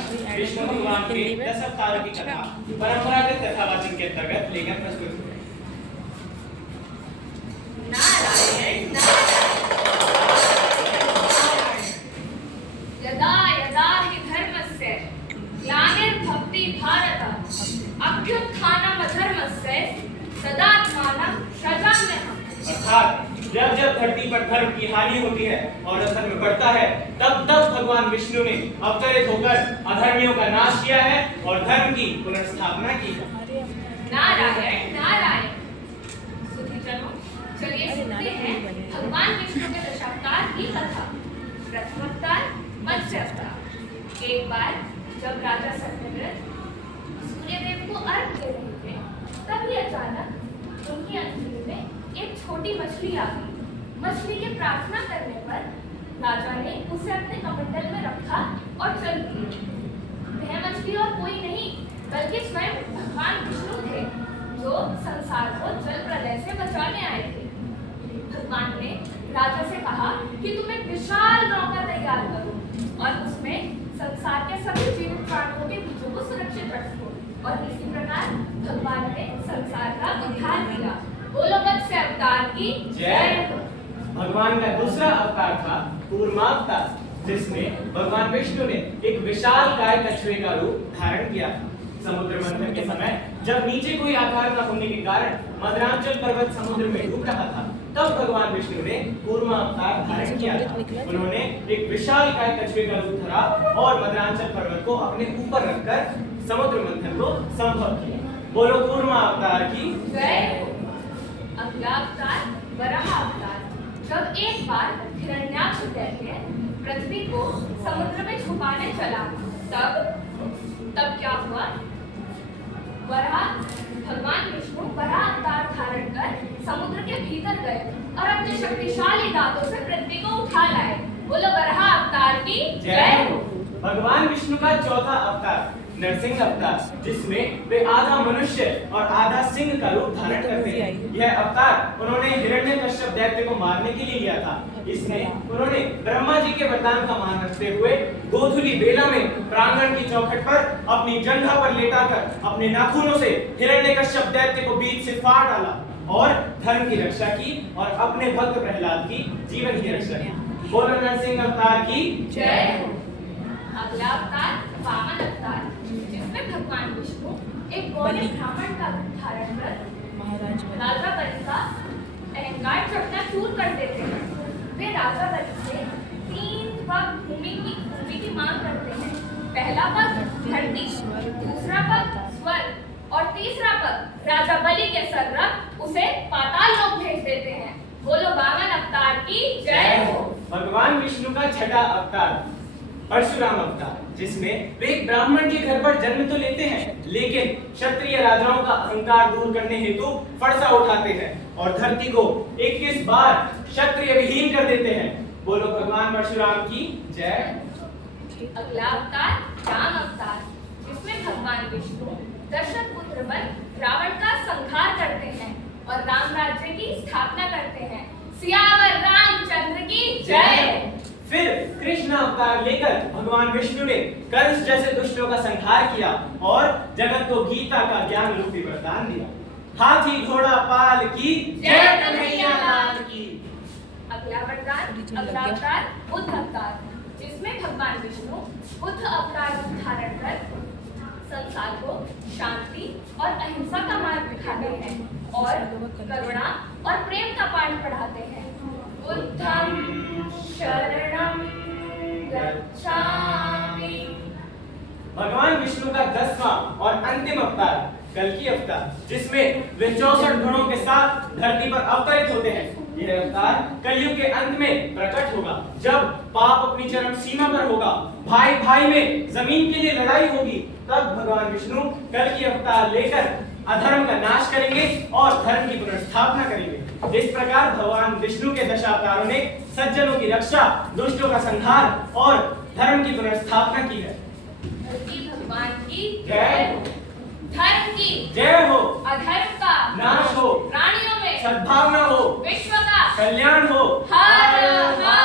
समक्ष विष्णु भगवान के 10 अवतारों की कथा परंपरागत कथावाचन के अंतर्गत लेकर प्रस्तुत हुए। नारायण नारायण यदा यदा हि धर्मस्य ग्लानिर्भवति भारत अभ्युत्थानम् अधर्मस्य तदात्मानं सृजाम्यहम्। अर्थात जब जब धरती पर धर्म की हानि होती है और अधर्म बढ़ता है, तब तब भगवान विष्णु ने अवतरित होकर अधर्मियों का नाश किया है और धर्म की पुनर्स्थापना की है। नारायण नारायण। सुधीजनों, चलिए सुनते हैं भगवान विष्णु के दशावतार की कथा। प्रथम अवतार मत्स्य अवतार। एक बार जब राजा सत्यव्रत सूर्यदेव को अर्घ दे रहे थे, तभी अचानक उनकी अंजलि में एक छोटी मछली आ गई। मछली के प्रार्थना करने पर राजा ने उसे अपने कमंडल में रखा और चल दिए। वह मछली और कोई नहीं बल्कि स्वयं भगवान विष्णु थे, जो संसार को जल प्रलय से बचाने आए थे। भगवान ने राजा से कहा कि तुम एक विशाल नौका तैयार करो और उसमें संसार के सभी जीवित प्राणियों के बीजों को सुरक्षित रखो। और इसी प्रकार भगवान ने संसार का उद्धार किया। बोलो मत्स्य अवतार की जय हो। भगवान का दूसरा अवतार था कूर्मावतार, जिसमें भगवान विष्णु ने एक विशाल गाय कछुए का रूप धारण किया था। समुद्र मंथन के समय जब नीचे कोई आधार न होने के कारण मदरांचल पर्वत समुद्र में डूब रहा था, तब भगवान विष्णु ने कूर्मा अवतार धारण किया था। उन्होंने एक विशाल गाय कछुए का रूप धरा और मदरांचल पर्वत को अपने ऊपर रखकर समुद्र मंथन को संभव किया। बोलो कूर्मा अवतार की जय हो। अगला अवतार वराह अवतार। जब एक बार हिरण्याक्ष दैत्य पृथ्वी को समुद्र में छुपाने चला, तब क्या हुआ? भगवान विष्णु वराह अवतार धारण कर समुद्र के भीतर गए और अपने शक्तिशाली दांतों से पृथ्वी को उठा लाए। बोलो वराह अवतार की जय हो। भगवान विष्णु का चौथा अवतार नरसिंह अवतार, जिसमें वे आधा मनुष्य और आधा सिंह का रूप धारण करते हैं। यह अवतार उन्होंने हिरण्यकश्यप दैत्य को मारने के लिए लिया था। इसमें उन्होंने ब्रह्मा जी के वरदान का मान रखते हुए गोधुली बेला में प्रांगण की चौखट पर अपनी जंघा पर लेटाकर अपने नाखूनों से हिरण्यकश्यप दैत्य को बीच से फाड़ डाला और धर्म की रक्षा की और अपने भक्त प्रहलाद की जीवन की रक्षा की। बोलो नरसिंह अवतार की जय हो। अगला अवतार वामन अवतार, जिसमें भगवान विष्णु एक गौरी ब्राह्मण का रूप धारण कर राजा बलि का अहंकार चकनाचूर कर देते हैं। वे राजा बलि से 3 पग भूमि की मांग करते हैं। पहला पग धरती, दूसरा पग स्वर्ग और तीसरा पग राजा बलि के सर रख उसे पाताल लोक भेज देते हैं। बोलो वामन अवतार की जय हो। भगवान विष्णु का छठा अवतार परशुराम अवतार, जिसमें वे एक ब्राह्मण के घर पर जन्म तो लेते हैं, लेकिन क्षत्रिय राजाओं का अहंकार दूर करने हेतु फरसा उठाते हैं और धरती को 21 बार क्षत्रिय विहीन कर देते हैं। बोलो भगवान परशुराम की जय। अगला अवतार राम अवतार, जिसमें भगवान विष्णु दशरथ पुत्र बन रावण का संहार करते हैं और राम राज्य की स्थापना करते हैं। सियावर रामचंद्र की जय। फिर कृष्ण अवतार लेकर भगवान विष्णु ने कंस जैसे दुष्टों का संहार किया और जगत को गीता का ज्ञान रूपी वरदान दिया। हाथी घोड़ा पाल की जय कन्हैया लाल की। अगला अवतार बुद्ध अवतार, जिसमें भगवान विष्णु बुद्ध अवतार धारण कर संसार को शांति और अहिंसा का मार्ग दिखाते हैं और करुणा और प्रेम का पाठ पढ़ाते हैं। बुद्धं शरणं गच्छामि। भगवान विष्णु का 10वां और अंतिम अवतार कल्कि अवतार, जिसमें वे 64 गुणों के साथ धरती पर अवतरित होते हैं। यह अवतार कलयुग के अंत में प्रकट होगा, जब पाप अपनी चरम सीमा पर होगा, भाई भाई में जमीन के लिए लड़ाई होगी। तब भगवान विष्णु कल्कि अवतार लेकर अधर्म का नाश करेंगे और धर्म की पुनर्स्थापना करेंगे। इस प्रकार भगवान विष्णु के दशावतारों ने सज्जनों की रक्षा, दुष्टों का संहार और धर्म की पुनर्स्थापना की है। भगवान की जय हो। धर्म की जय हो। अधर्म का नाश हो। प्राणियों में सद्भावना हो। विश्व का कल्याण हो। हर हर